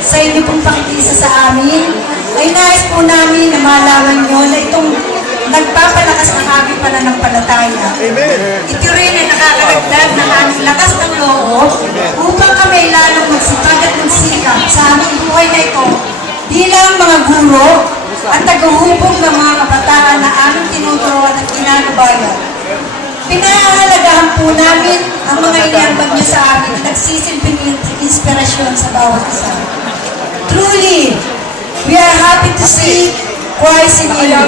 sa inyo pong pakikisa sa amin, ay nais po namin na malaman nyo na itong nagpapalakas ng aming pananampalataya. Ito rin ay nakakadagdag ng aming lakas ng loob upang kami lalong magsipag at magsikap sa aming buhay na ito bilang mga guro at tagahubog ng mga kabataan na aming tinuturuan at ginagabayan. Pinahahalagahan po namin ang mga iniambag niyo sa amin na nagsisilbing inspirasyon sa bawat isa. Truly, we are happy to see Christ in you.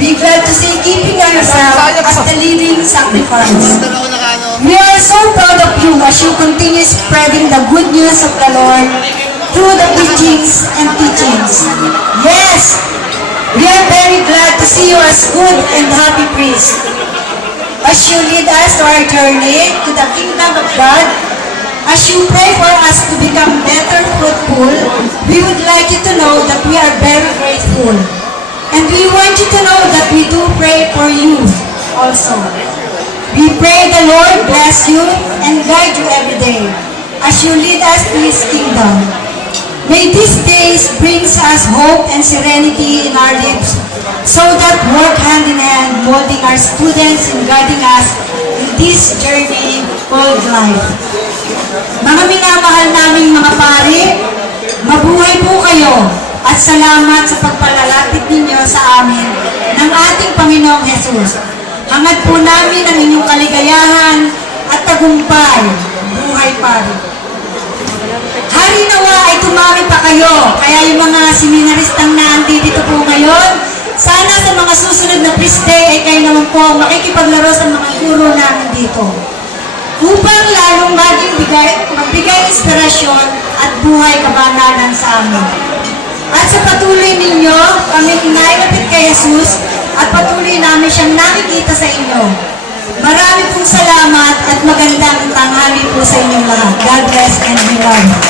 We glad to see keeping yourself as the living sacrifice. We are so proud of you as you continue spreading the good news of the Lord through the preachings and teachings. Yes, we are very glad to see you as good and happy priests. As you lead us to our journey to the kingdom of God, as you pray for us to become better fruitful, we would like you to know that we are very grateful. And we want you to know that we do pray for you also. We pray the Lord bless you and guide you every day as you lead us to His kingdom. May these days brings us hope and serenity in our lives so that work hand in hand molding our students and guiding us in this journey called life. Mga minamahal naming mga pari, mabuhay po kayo at salamat sa pagpalalapit ninyo sa amin ng ating Panginoong Jesus. Hangad po namin ang inyong kaligayahan at tagumpay. Buhay pari. Hari nawa ay tumami pa kayo, kaya yung mga seminaristang nandito po ngayon, sana sa mga susunod na priest day ay kayo naman po makikipaglaro sa mga guro namin dito. Upang lalong magbigay inspirasyon at buhay kabanalan sa amin. At sa patuloy ninyo, kami inailapit kay Jesus at patuloy namin siyang nakikita sa inyo. Marami pong salamat at magandang tanghali po sa inyong lahat. God bless and we love you.